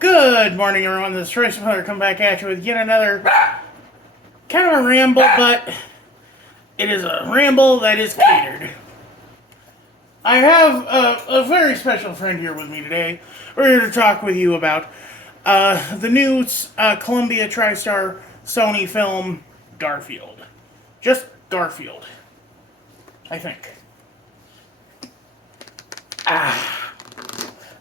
Good morning, everyone. This is Royce come back at you with yet another kind of a ramble, but it is a ramble that is catered. I have a very special friend here with me today. We're here to talk with you about the new Columbia TriStar Sony film Garfield. Just Garfield, I think.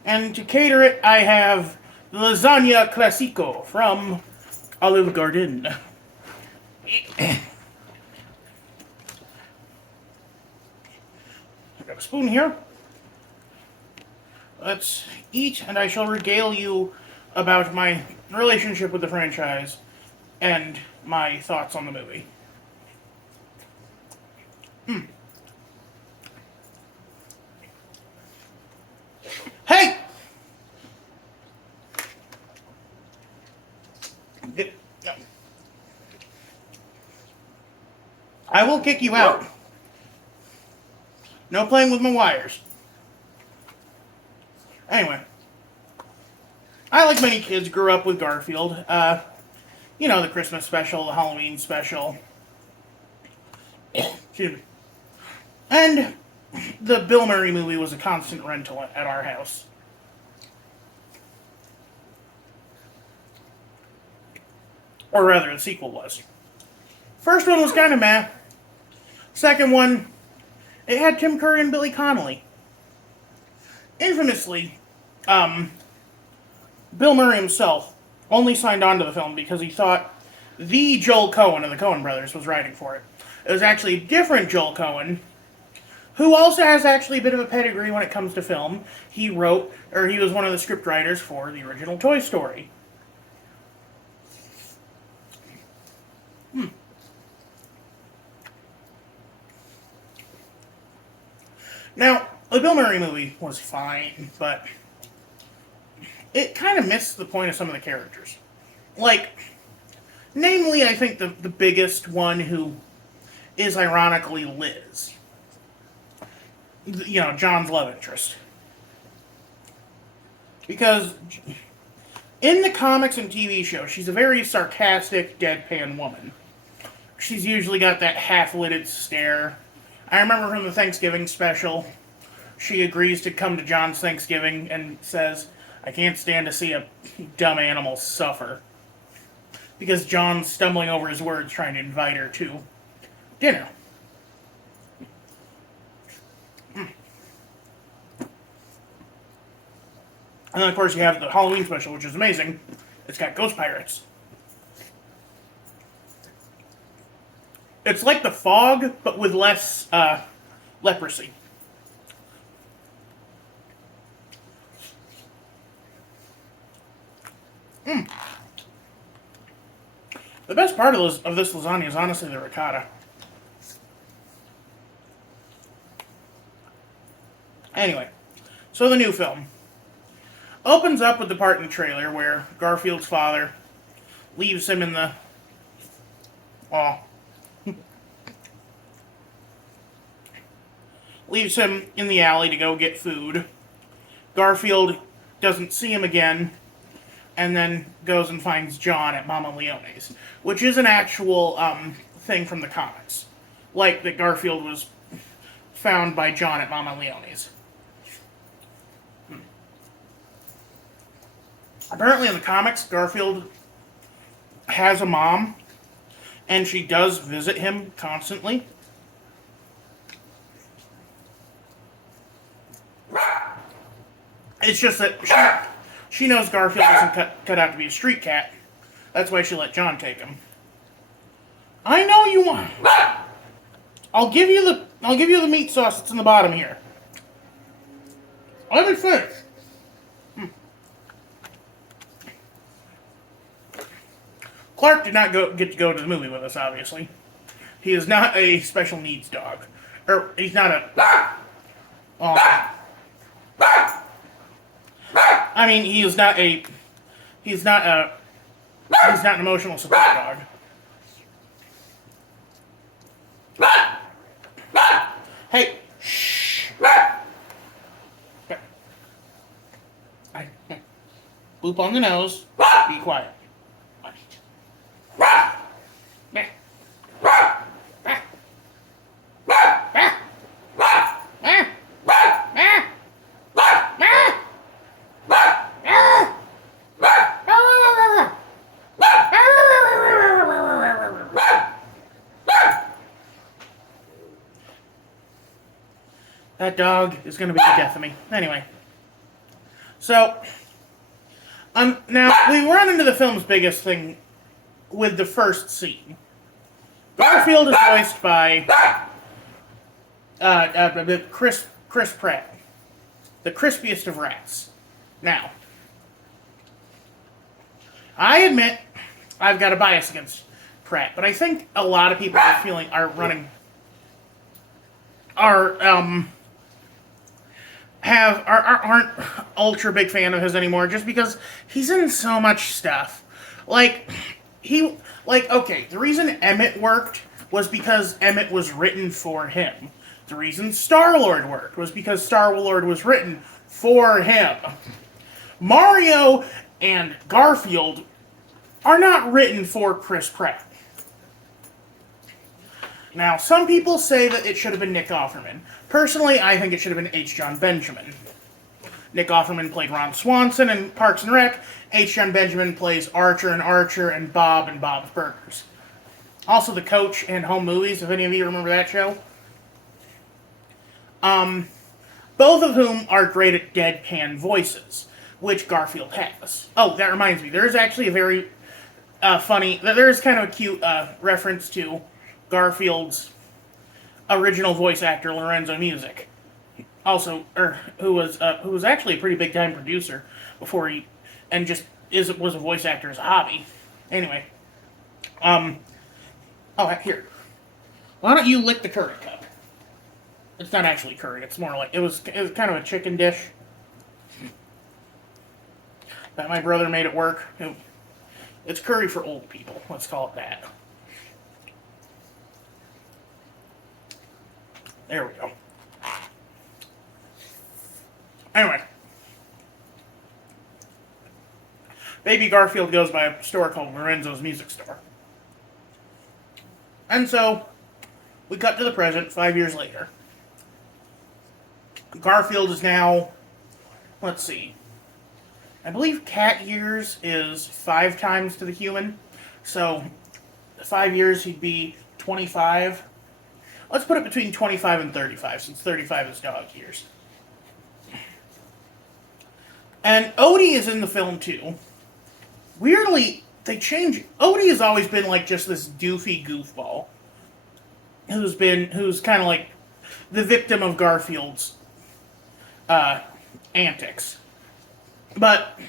And to cater it, I have the Lasagna Classico from Olive Garden. I got a spoon here. Let's eat, and I shall regale you about my relationship with the franchise and my thoughts on the movie. Hey! I will kick you out. No playing with my wires. Anyway, I, like many kids, grew up with Garfield. The Christmas special, the Halloween special. Excuse me. And the Bill Murray movie was a constant rental at our house. Or rather, the sequel was. First one was kind of meh. Second one, it had Tim Curry and Billy Connolly. Infamously, Bill Murray himself only signed on to the film because he thought the Joel Coen of the Coen brothers was writing for it. It was actually a different Joel Coen, who also has actually a bit of a pedigree when it comes to film. He was one of the scriptwriters for the original Toy Story. Now, the Bill Murray movie was fine, but it kind of missed the point of some of the characters. Namely, I think the biggest one who is ironically Liz. John's love interest. Because in the comics and TV show, she's a very sarcastic, deadpan woman. She's usually got that half-lidded stare. I remember from the Thanksgiving special, she agrees to come to John's Thanksgiving and says, "I can't stand to see a dumb animal suffer." Because John's stumbling over his words trying to invite her to dinner. And then, of course, you have the Halloween special, which is amazing. It's got ghost pirates. It's like The Fog, but with less leprosy. The best part of this lasagna is honestly the ricotta. Anyway, so the new film opens up with the part in the trailer where Garfield's father leaves him in the... leaves him in the alley to go get food. Garfield doesn't see him again, and then goes and finds John at Mama Leone's, which is an actual thing from the comics. Like that Garfield was found by John at Mama Leone's. Apparently in the comics, Garfield has a mom, and she does visit him constantly. It's just that she knows Garfield isn't cut out to be a street cat. That's why she let John take him. I know you want. I'll give you the meat sauce that's in the bottom here. Let me finish. Clark did not get to go to the movie with us, obviously. He is not a special needs dog. Or, he's not a... he is not a... He's not an emotional support dog. Hey! Shh! Boop on the nose. Be quiet. That dog is going to be the death of me. Anyway. So, now, we run into the film's biggest thing with the first scene. Garfield is voiced by Chris Pratt. The crispiest of rats. Now, I admit I've got a bias against Pratt, but I think a lot of people aren't ultra big fan of his anymore, just because he's in so much stuff. Okay, the reason Emmett worked was because Emmett was written for him. The reason Star-Lord worked was because Star-Lord was written for him. Mario and Garfield are not written for Chris Pratt. Now, some people say that it should have been Nick Offerman. Personally, I think it should have been Jon Benjamin. Nick Offerman played Ron Swanson in Parks and Rec. Jon Benjamin plays Archer and Bob and Bob's Burgers. Also the Coach and Home Movies, if any of you remember that show. Both of whom are great at deadpan voices, which Garfield has. Oh, that reminds me, there's actually a very there's kind of a cute reference to Garfield's original voice actor, Lorenzo Music. Also, who was actually a pretty big time producer before he, and just was a voice actor as a hobby. Anyway, here, why don't you lick the curry cup? It's not actually curry. It's more like it was kind of a chicken dish that my brother made at work. It's curry for old people. Let's call it that. There we go. Anyway. Baby Garfield goes by a store called Lorenzo's Music Store. And so, we cut to the present, 5 years later. Garfield is now, let's see, I believe cat years is 5 times to the human. So, 5 years he'd be 25. Let's put it between 25 and 35, since 35 is dog years. And Odie is in the film too. Weirdly, they change. Odie has always been like just this doofy goofball who's kind of like the victim of Garfield's antics. But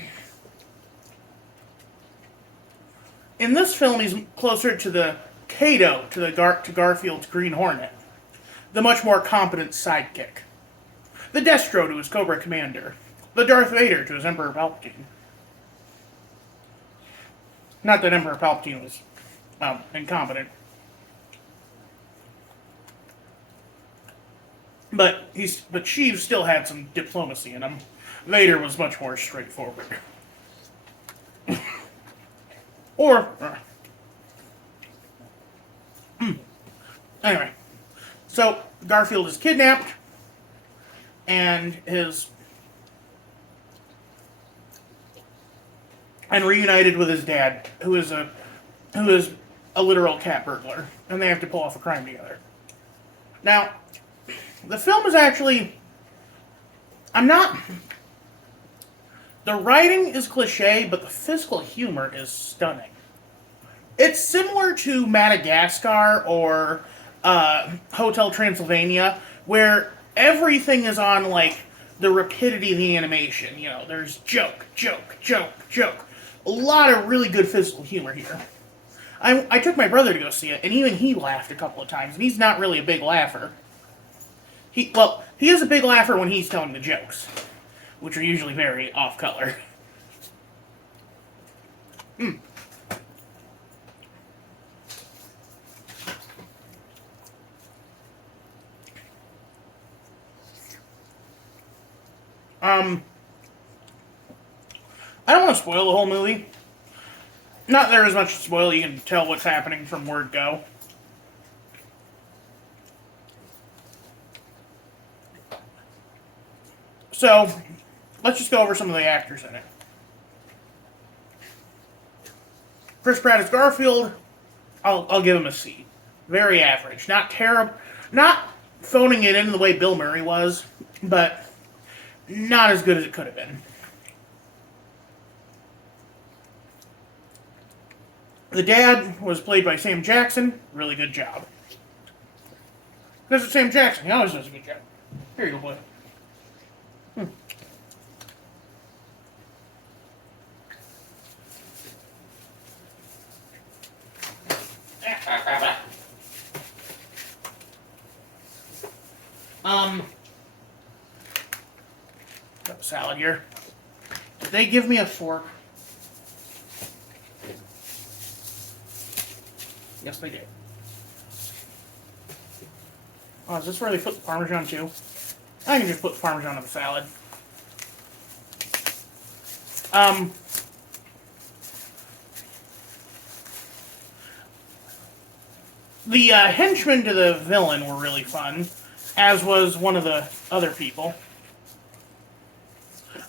in this film, he's closer to the Kato, to Garfield's Green Hornet, the much more competent sidekick. The Destro to his Cobra Commander. The Darth Vader to his Emperor Palpatine. Not that Emperor Palpatine was incompetent. But Sheev still had some diplomacy in him. Vader was much more straightforward. Anyway, so Garfield is kidnapped, and reunited with his dad, who is a literal cat burglar, and they have to pull off a crime together. Now, the film is actually, the writing is cliche, but the physical humor is stunning. It's similar to Madagascar or Hotel Transylvania, where everything is on, like, the rapidity of the animation. You know, there's joke, joke, joke, joke. A lot of really good physical humor here. I took my brother to go see it, and even he laughed a couple of times, and he's not really a big laugher. He is a big laugher when he's telling the jokes, which are usually very off-color. I don't want to spoil the whole movie. Not there is much to spoil. You can tell what's happening from word go. So, let's just go over some of the actors in it. Chris Pratt is Garfield. I'll give him a C. Very average. Not terrible. Not phoning it in the way Bill Murray was, but not as good as it could have been. The dad was played by Sam Jackson. Really good job. Because it's Sam Jackson. He always does a good job. Here you go, boy. Got salad here. Did they give me a fork? Yes, they did. Oh, is this where they put the Parmesan too? I can just put the Parmesan on the salad. The henchmen to the villain were really fun, as was one of the other people.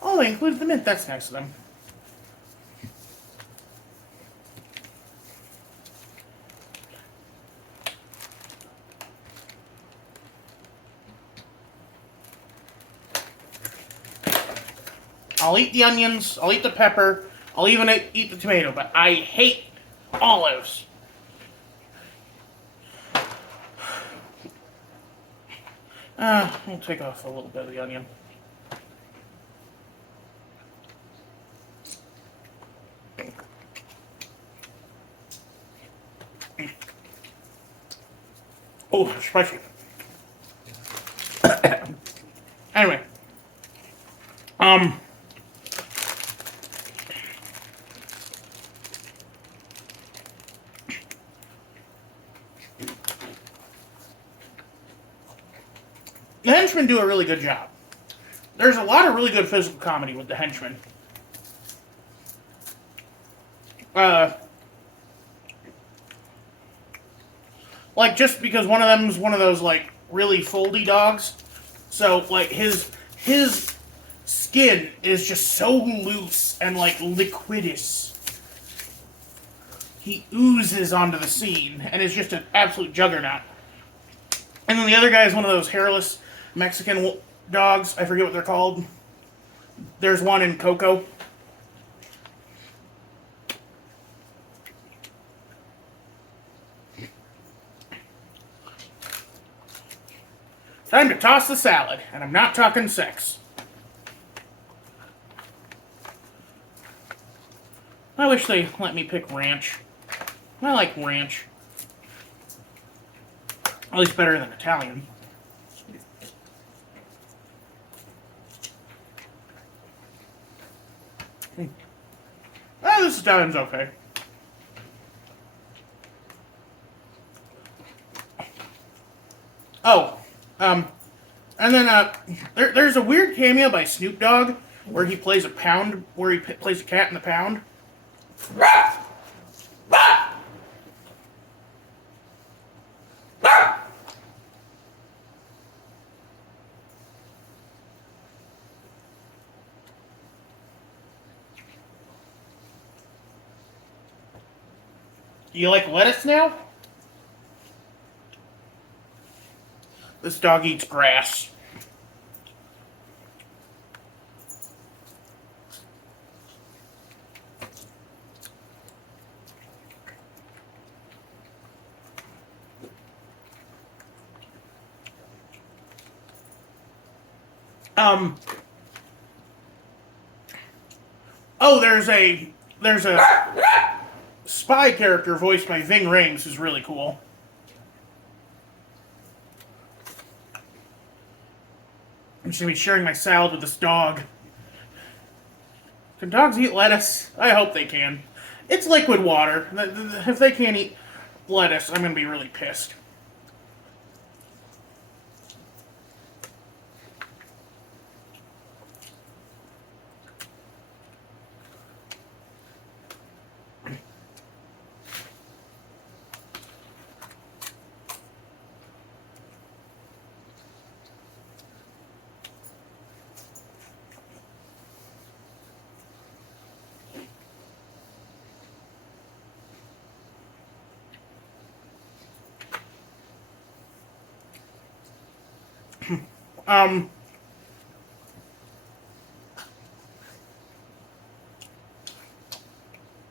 Oh, they included the mint. That's nice of them. I'll eat the onions, I'll eat the pepper, I'll even eat the tomato, but I hate olives. We'll take off a little bit of the onion. Oh, spicy. Anyway. The henchmen do a really good job. There's a lot of really good physical comedy with the henchmen. Like, just because one of them is one of those, like, really foldy dogs. So, like, his skin is just so loose and, like, liquidous. He oozes onto the scene and is just an absolute juggernaut. And then the other guy is one of those hairless Mexican dogs. I forget what they're called. There's one in Coco. Time to toss the salad, and I'm not talking sex. I wish they let me pick ranch. I like ranch. At least better than Italian. This Italian's okay. Oh, and then there's a weird cameo by Snoop Dogg where he plays a pound, where he plays a cat in the pound. You like lettuce now? This dog eats grass. Oh, there's a spy character voiced by Ving Rhames who's really cool. I'm just gonna be sharing my salad with this dog. Can dogs eat lettuce? I hope they can. It's liquid water. If they can't eat lettuce, I'm gonna be really pissed.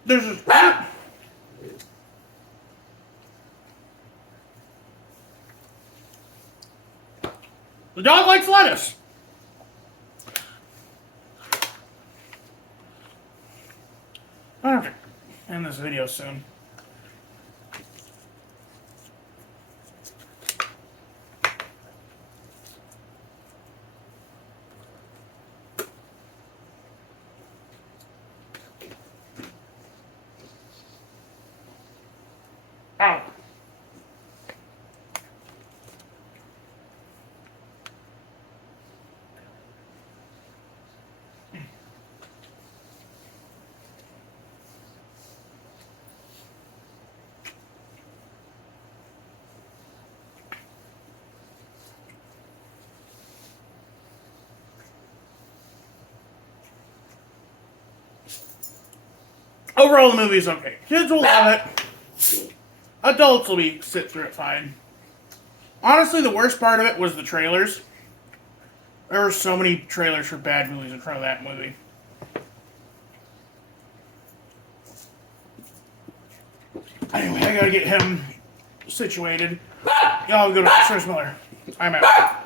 There's a... The dog likes lettuce. I have to end this video soon. Ow. Overall, the movie's okay. Kids will love it. Adults will sit through it fine. Honestly, the worst part of it was the trailers. There were so many trailers for bad movies in front of that movie. Anyway, I gotta get him situated. Y'all go to the Miller. I'm out.